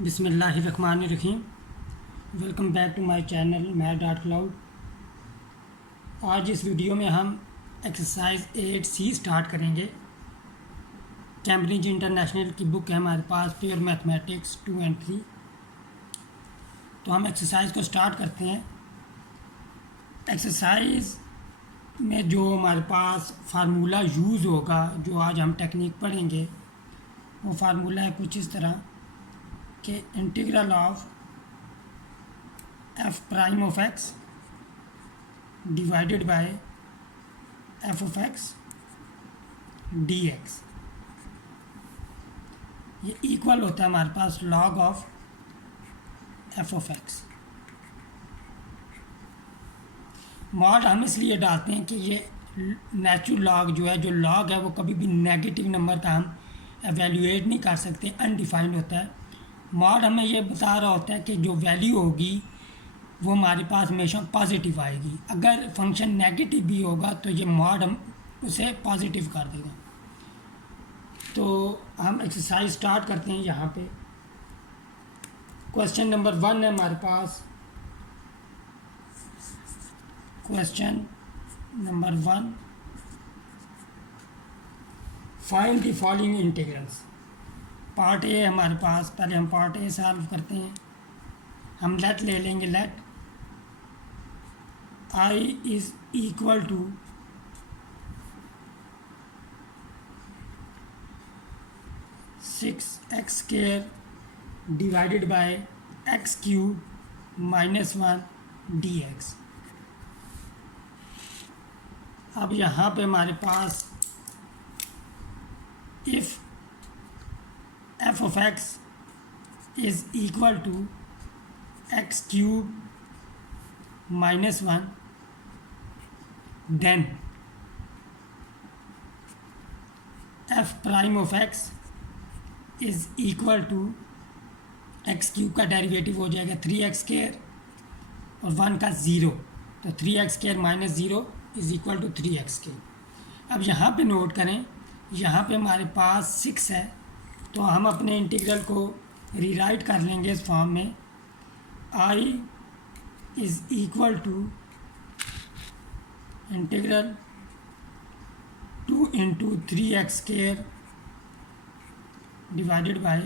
बिस्मिल्लाहिर्रहमानिर्रहीम। Welcome back to my channel math cloud. आज इस वीडियो में हम एक्सरसाइज 8C स्टार्ट करेंगे। कैम्ब्रिज इंटरनेशनल की बुक है हमारे पास, प्योर मैथमेटिक्स 2 and 3। तो हम एक्सरसाइज को स्टार्ट करते हैं। एक्सरसाइज में जो हमारे पास फार्मूला यूज़ होगा, जो आज हम टेक्निक पढ़ेंगे, वो फार्मूला है कुछ इस तरह कि integral of f prime of x divided by f of x d x, ये इक्वल होता है हमारे पास log of f of x. Mod हम इसलिए डालते हैं कि ये नेचुरल लॉग जो है, जो लॉग है, वो कभी भी नेगेटिव नंबर का हम एवेल्यूएट नहीं कर सकते, अनडिफाइंड होता है। मॉड हमें ये बता रहा होता है कि जो वैल्यू होगी वो हमारे पास हमेशा पॉजिटिव आएगी। अगर फंक्शन नेगेटिव भी होगा तो ये मॉड हम उसे पॉजिटिव कर देगा। तो हम एक्सरसाइज स्टार्ट करते हैं। यहाँ पे क्वेश्चन नंबर 1 है हमारे पास। Question number 1, find the following integrals. Part a हमारे पास, पहले हम पार्ट ए सॉल्व करते हैं। हम लेट ले लेंगे, let I is equal to 6x² divided by x³ - 1 dx। अब यहाँ पे हमारे पास if f of x is equal to x³ - 1, then f prime of x is equal to x³ का डेरिवेटिव हो जाएगा 3x² और 1 का 0, तो 3x² - 0 is equal to 3x²। अब यहाँ पे नोट करें, यहाँ पे हमारे पास 6 है, तो हम अपने इंटीग्रल को रीराइट कर लेंगे इस फॉर्म में। i is equal to integral 2 × 3x² divided by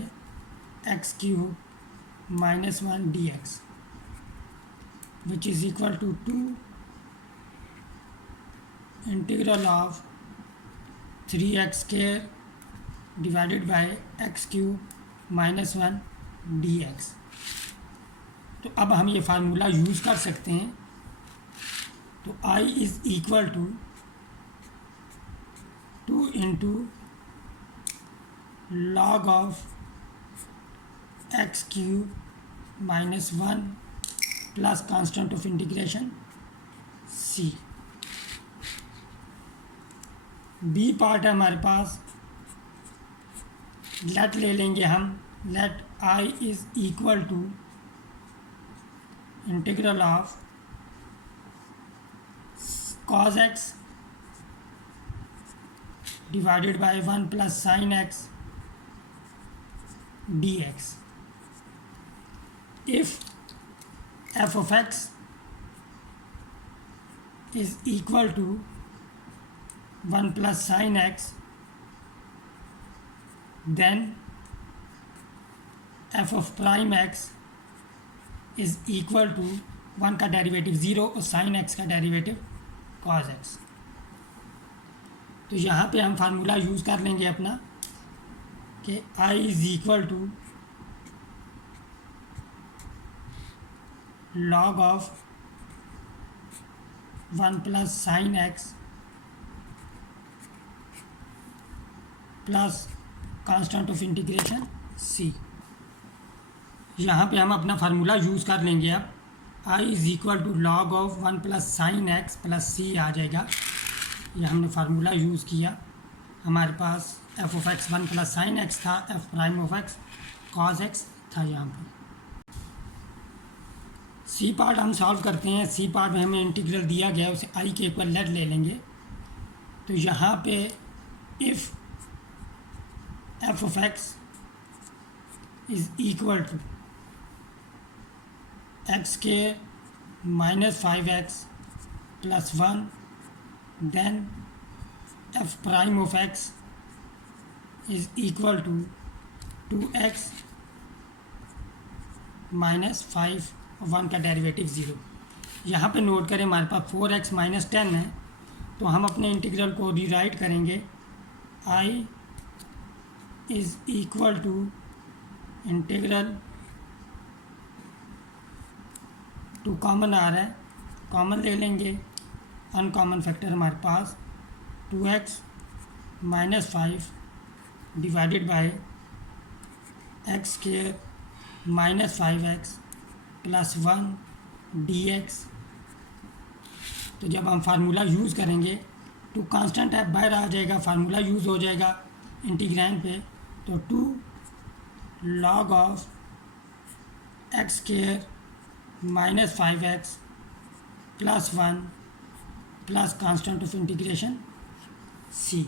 x³ - 1 dx, which is equal to 2 integral of 3x² divided by x³ - 1 dx। तो अब हम ये फार्मूला यूज़ कर सकते हैं। तो I is equal to 2 × log of x³ - 1 plus constant of integration c। B part है हमारे पास, लेट ले लेंगे हम। Let I is equal to integral of cos x divided by 1 plus sin x dx। If f of x is equal to 1 plus sin x, then f of prime x is equal to 1 का derivative 0 और sin x का derivative cos x। तो यहाँ पे हम formula use कर लेंगे अपना कि I is equal to log of 1 plus sin x plus constant of integration c। यहाँ पे हम अपना फार्मूला यूज़ कर लेंगे। अब I is equal to log of 1 plus sin x plus c आ जाएगा। ये हमने फार्मूला यूज़ किया। हमारे पास f of x 1 plus sin x था, f prime of x cos x था। यहाँ पर c पार्ट हम सॉल्व करते हैं। c पार्ट में हमें इंटीग्रल दिया गया है, उसे i के इक्वल लेट ले लेंगे। तो यहाँ पे if f of x is equal to x square minus 5x plus 1, then F prime of x is equal to 2x minus 5 और 1 का डेरिवेटिव 0। यहाँ पे नोट करें हमारे पास 4x माइनस 10 है, तो हम अपने इंटीग्रल को रीराइट करेंगे I is equal to integral two common आ रहा है, कॉमन ले लेंगे, अनकॉमन फैक्टर हमारे पास 2x minus 5 divided by x square minus 5x plus 1 dx। तो जब हम फार्मूला यूज़ करेंगे तो कांस्टेंट है बाहर आ जाएगा, फार्मूला यूज़ हो जाएगा इंटीग्रैंड पे, तो 2 log of x square minus 5x plus 1 plus constant of integration c।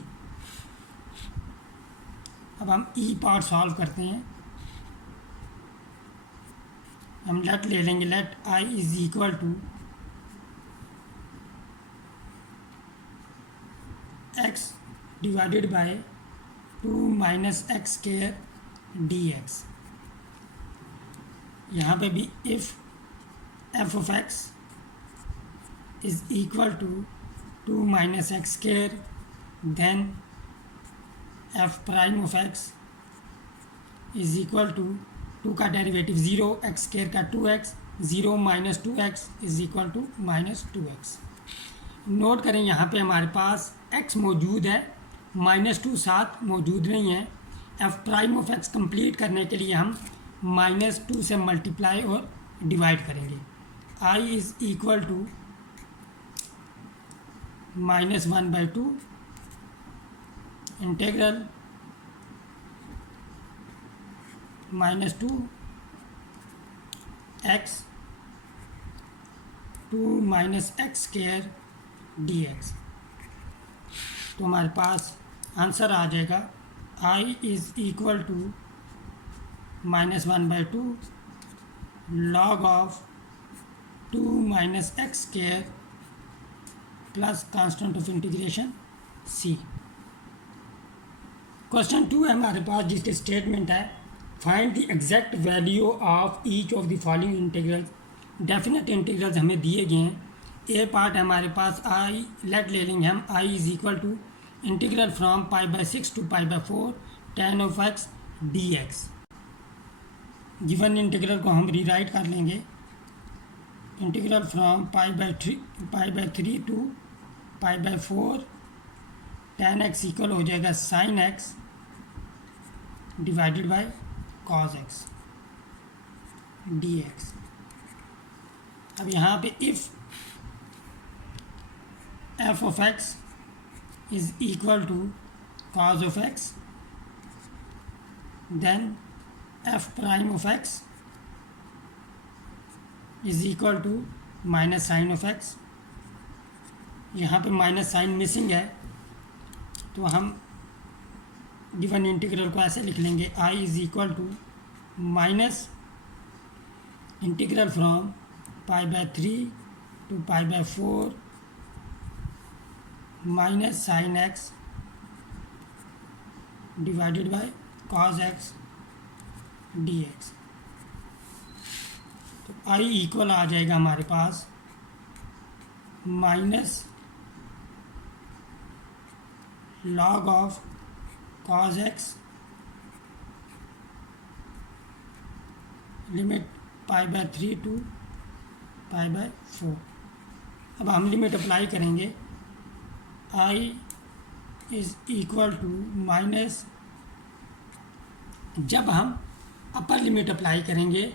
अब हम ई पार्ट सॉल्व करते हैं। हम लेट ले लेंगे, let i is equal to x divided by 2 minus x square dx। यहाँ पे भी if f of x is equal to 2 minus x square, then f prime of x is equal to 2 का derivative 0, x square का 2x, 0 minus 2x is equal to minus 2x। Note करें यहाँ पे हमारे पास x मौजूद है, -2 साथ मौजूद नहीं है। f prime of x complete करने के लिए हम -2 से मल्टीप्लाई और डिवाइड करेंगे। I is equal to -1/2 integral -2 x 2 minus x square dx। तो हमारे पास आंसर आ जाएगा I is equal to -1/2 log of 2 minus x square plus constant of integration c। Question 2 है हमारे पास, जिसके स्टेटमेंट है find the exact value of each of the following integral. Definite integrals हमें दिए गए हैं। ए पार्ट है हमारे पास आई, लेट ले लेंगे हम i is equal to integral from π/6 to π/4 tan of x dx। Given integral को हम रीराइट कर लेंगे, integral from π/3 to π/4 tan x equal हो जाएगा sin x divided by cos x dx। अब यहाँ पे if f of x is equal to cos ऑफ x, then f prime of x is equal to minus sine of x। यहाँ पे minus sign missing है, तो हम given integral को ऐसे लिख लेंगे I is equal to minus integral from π/3 to π/4 minus sine x divided by cos x dx। तो I इक्वल आ जाएगा हमारे पास minus log of cos x limit π/3 to π/4। अब हम लिमिट अप्लाई करेंगे, I is equal to minus, जब हम अपर लिमिट अप्लाई करेंगे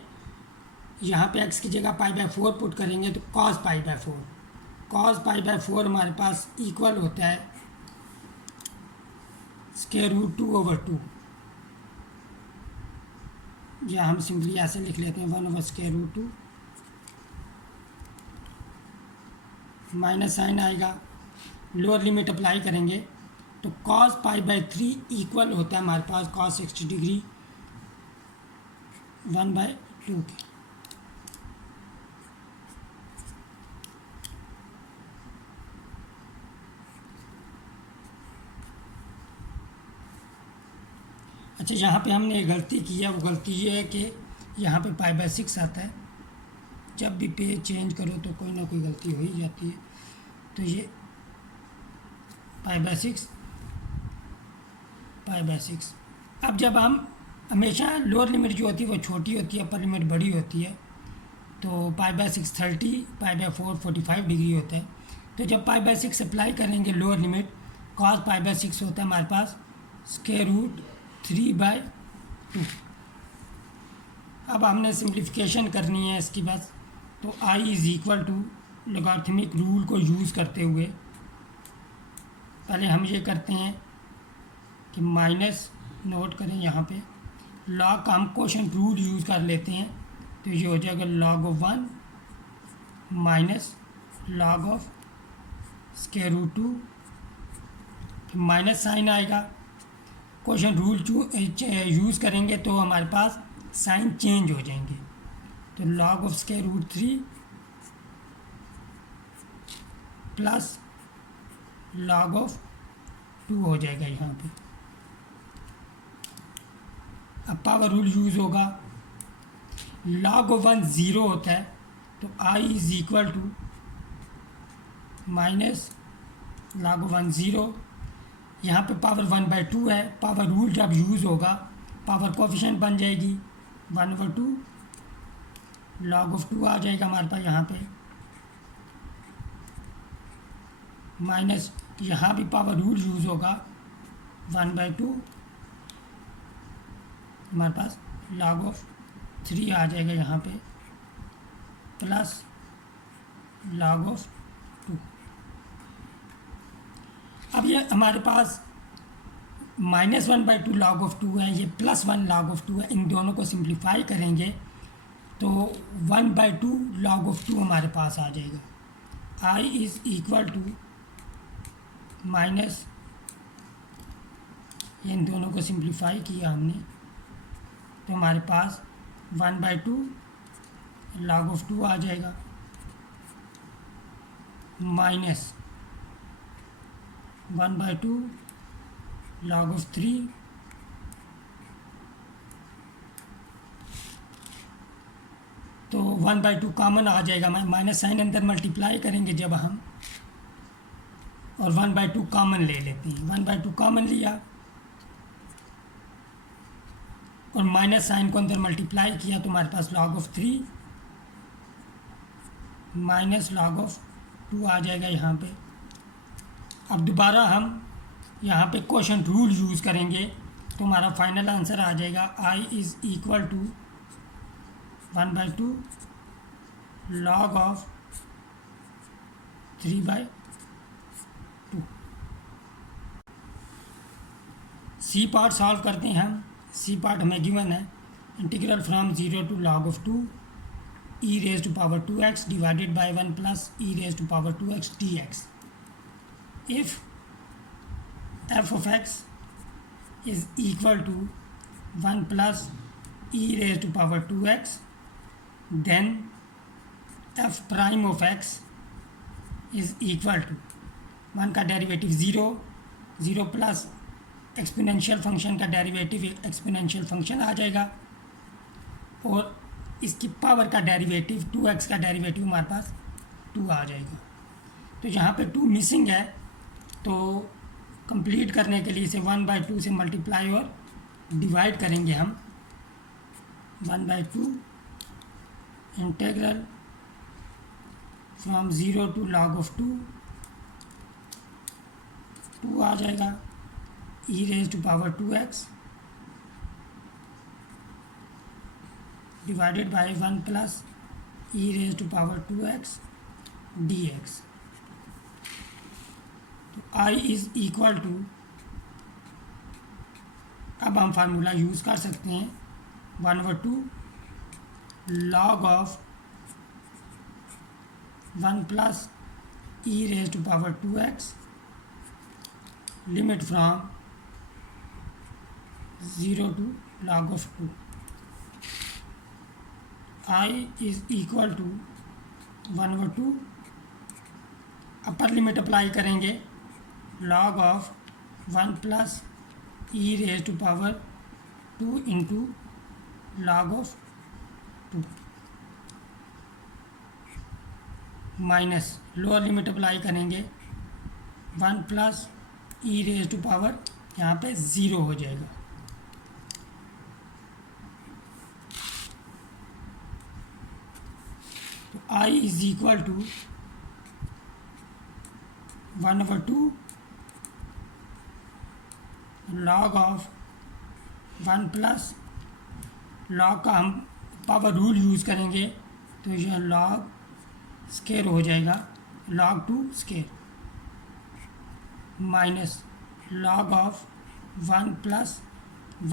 यहाँ पे x की जगह π/4 पुट करेंगे तो cos π/4, cos π/4 हमारे पास इक्वल होता है √2/2, या हम सिंपली ऐसे लिख लेते हैं 1/√2। माइनस साइन आएगा, लोअर लिमिट अप्लाई करेंगे तो cos π/3 इक्वल होता है हमारे पास cos 60 डिग्री 1/2 के। अच्छा, यहाँ पे हमने एक गलती की है, वो गलती ये है कि यहाँ पे π/6 आता है। जब भी पेज चेंज करो तो कोई ना कोई गलती हो ही जाती है। तो ये π/6 π/6। अब जब हम हमेशा लोअर लिमिट जो होती है वो छोटी होती है, अपर लिमिट बड़ी होती है। तो π/6 30, π/4 45 डिग्री होता है। तो जब π/6 अप्लाई करेंगे लोअर लिमिट, cos π/6 होता है हमारे पास √3/2। अब हमने सिंप्लीफिकेशन करनी है इसकी बस। तो I = लॉगरिथमिक रूल को यूज़ करते हुए पहले हम ये करते हैं कि माइनस नोट करें यहाँ पे, लॉग का हम क्वोशंट रूल यूज़ कर लेते हैं। तो ये हो जाएगा log(1) माइनस log(√2), फिर माइनस साइन आएगा। क्वोशंट रूल यूज़ करेंगे तो हमारे पास साइन चेंज हो जाएंगे। तो log(√3) प्लस log(2) हो जाएगा यहाँ पे। अब पावर रूल यूज़ होगा। log(1) 0 होता है, तो I = माइनस log(1) 0। यहाँ पे पावर 1/2 है। पावर रूल जब यूज़ होगा पावर कोफिशिएंट बन जाएगी 1/2, log(2) आ जाएगा हमारे पास यहाँ पे। माइनस यहाँ भी पावर रूल यूज़ होगा 1/2, हमारे पास log(3) आ जाएगा यहाँ पे, प्लस log(2). अब ये हमारे पास -1/2 log(2) है, ये +1 log(2) है। इन दोनों को सिंप्लीफाई करेंगे तो 1/2 log(2) हमारे पास आ जाएगा। I = माइनस, इन दोनों को सिंप्लीफाई किया हमने तो हमारे पास 1/2 log(2) आ जाएगा, माइनस 1/2 log(3), तो 1/2 कॉमन आ जाएगा। माइनस साइन अंदर मल्टीप्लाई करेंगे जब हम, और 1/2 कॉमन ले लेते हैं। 1/2 कॉमन लिया और माइनस साइन को अंदर मल्टीप्लाई किया तो हमारे पास log(3) माइनस log(2) आ जाएगा यहाँ पे। अब दोबारा हम यहाँ पे क्वोशंट रूल यूज़ करेंगे तो हमारा फाइनल आंसर आ जाएगा I = 1/2 log(3/2). C part solve करते हैं हम। सी पार्ट हमें गिवन है, integral from 0 to log(2) e⁻²x divided by 1 + e⁻²x dx। If f(x) is equal to 1 + e⁻²x, then f(x) is equal to 1 का डेरिवेटिव 0 प्लस एक्सपोनेंशियल फंक्शन का derivative exponential function आ जाएगा, और इसकी पावर का derivative 2x का derivative हमारे पास 2 आ जाएगा। तो यहाँ पे 2 मिसिंग है, तो कंप्लीट करने के लिए इसे 1/2 से मल्टीप्लाई और डिवाइड करेंगे हम। 1/2 इंटीग्रल फ्रॉम 0 to log(2), 2 आ जाएगा e⁻²x divided by 1 + e⁻²x dx। तो I = अब हम फार्मूला यूज़ कर सकते हैं 1/2 log of 1 + e⁻²x लिमिट फ्रॉम 0 to log(2). I is equal to 1/2 upper limit apply करेंगे log of 1 plus e raise to power 2 into log of 2 minus lower limit apply करेंगे 1 plus e raise to power यहाँ पे 0 हो जाएगा। तो I is equal to 1/2 log of 1 plus log का हम power rule use करेंगे तो यह लॉग स्केयर हो जाएगा log 2 square minus log of 1 plus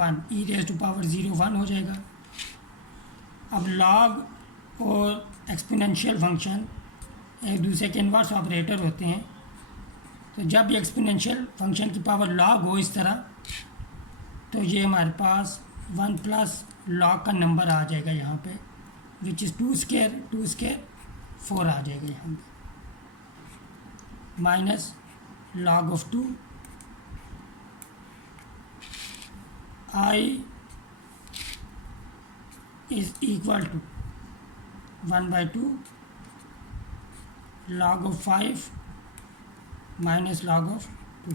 1 e raise to power 0 1 हो जाएगा। अब log और एक्सपोनेंशियल फंक्शन एक दूसरे के इन्वर्स ऑपरेटर होते हैं, तो जब ये एक्सपोनेंशियल फंक्शन की पावर log हो इस तरह तो ये हमारे पास 1 प्लस log का नंबर आ जाएगा यहाँ पे विच इज़ 2 स्केयर 4 आ जाएगा यहाँ पे minus log of 2 I is equal to 1/2 log of 5 minus log of 2।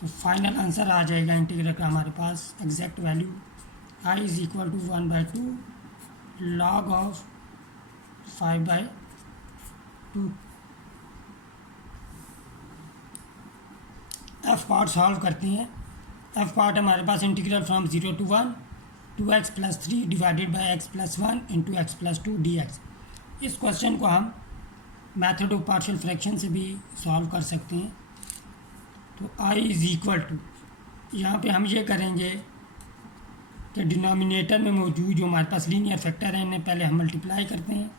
तो फाइनल आंसर आ जाएगा इंटीग्रल का हमारे पास exact value I is equal to 1/2 log of 5/2। F part solve करते हैं। एफ पार्ट हमारे पास integral from 0 to 1 2x + 3 divided by x + 1 into x + 2 dx। इस क्वेश्चन को हम मेथड ऑफ पार्शियल फ्रैक्शन से भी सॉल्व कर सकते हैं। तो आई इज इक्वल टू यहाँ पे हम ये करेंगे कि डिनोमिनेटर में मौजूद जो हमारे पास लीनियर फैक्टर है इन्हें पहले हम मल्टीप्लाई करते हैं।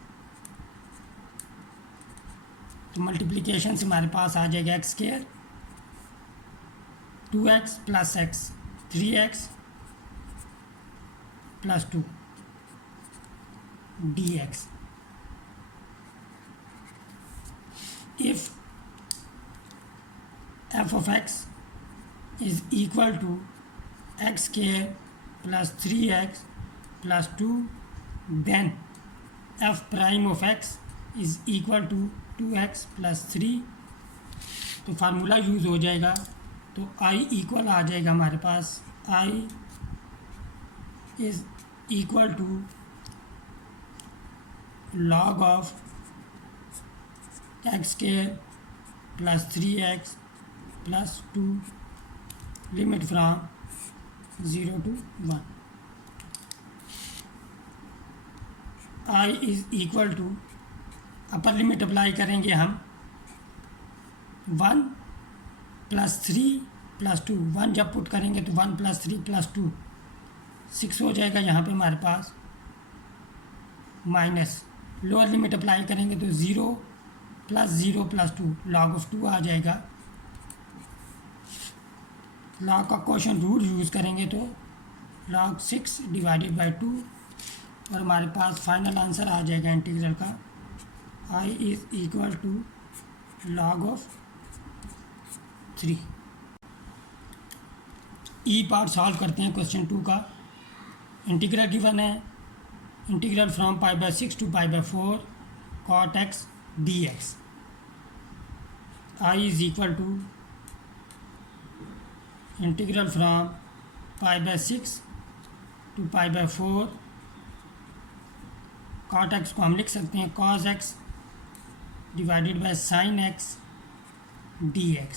तो मल्टीप्लिकेशन से हमारे पास आ जाएगा x square 2x + x 3x + 2 dx। if f of x is equal to x square plus 3x plus 2 then f prime of x is equal to 2x plus 3। तो फार्मूला यूज़ हो जाएगा तो i equal आ जाएगा हमारे पास i is equal to log of x square plus 3x plus 2 limit from 0 to 1। i is equal to upper limit apply करेंगे हम 1 + 3 + 2 1 जब पुट करेंगे तो 1 + 3 + 2 6 हो जाएगा यहाँ पे हमारे पास माइनस लोअर लिमिट अप्लाई करेंगे तो 0 + 0 + 2 log ऑफ 2 आ जाएगा। log का क्वेश्चन रूल यूज़ करेंगे तो log 6 डिवाइडेड बाई 2 और हमारे पास फाइनल आंसर आ जाएगा इंटीग्रल का i is equal to log of 3। E part solve करते हैं क्वेश्चन 2 का। इंटीग्रल गिवन है integral from π/6 to π/4 cot x dx। i is equal to integral from π/6 to π/4 cot x को हम लिख सकते हैं cos x divided bye sin x dx।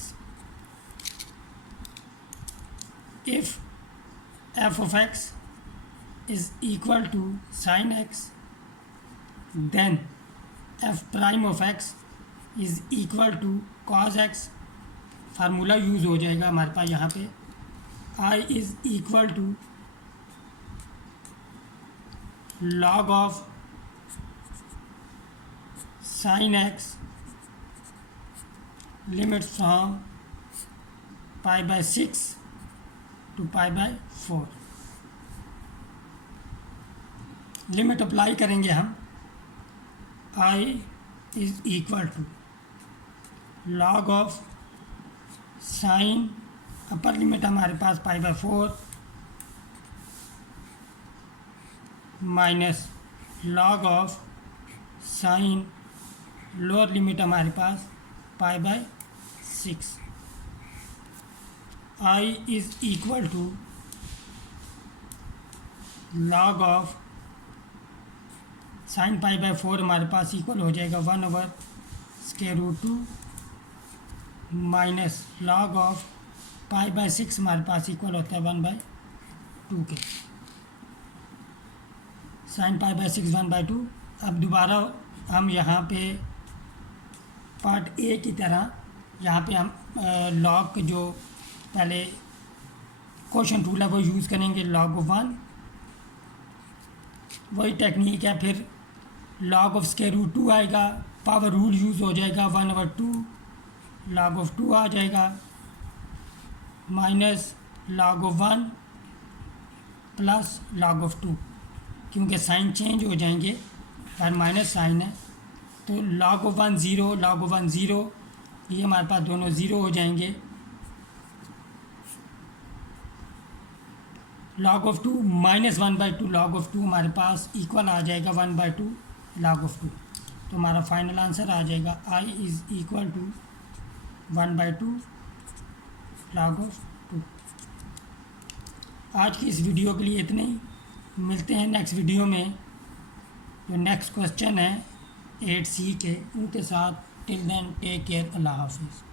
if f of x is equal to sin x then f prime of x is equal to cos x। Formula use हो जाएगा हमारे पास यहाँ पे i is equal to log of sin x limit from π/6 to π/4। Limit apply करेंगे हम, I is equal to log of sine, upper limit हमारे पास π/4 minus log of sine, lower limit हमारे पास π/6, I is equal to log of sine π/4 हमारे पास equal हो जाएगा 1/√2 minus log of π/6 हमारे पास इक्वल होता है 1/2 के। साइन π/6 1/2। अब दोबारा हम यहाँ पे पार्ट ए की तरह यहाँ पे हम लॉग जो पहले क्वेश्चन रूल है वो यूज़ करेंगे, लॉग ऑफ 1, वही टेक्निक है। फिर लॉग ऑफ √2 आएगा, पावर रूल यूज़ हो जाएगा, 1/2 लॉग ऑफ 2 आ जाएगा, minus log of 1 plus log of 2, क्योंकि साइन चेंज हो जाएंगे और माइनस साइन है तो लॉग ऑफ 1 0, लॉग ऑफ 1 0, ये हमारे पास दोनों ज़ीरो हो जाएंगे। Log of 2 minus 1/2 log of 2 हमारे पास इक्वल आ जाएगा 1/2 लॉग ऑफ 2। तो हमारा फाइनल आंसर आ जाएगा I is equal to 1/2 log of 2। आज की इस वीडियो के लिए इतने ही, मिलते हैं नेक्स्ट वीडियो में। जो नेक्स्ट क्वेश्चन है 8C के, उनके साथ। टिल देन टेक केयर, अल्लाह हाफिज़।